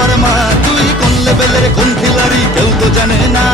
সবার মা, তুই কোন লেভেলের কোন খিলাড়ি কেউ তো জানে না।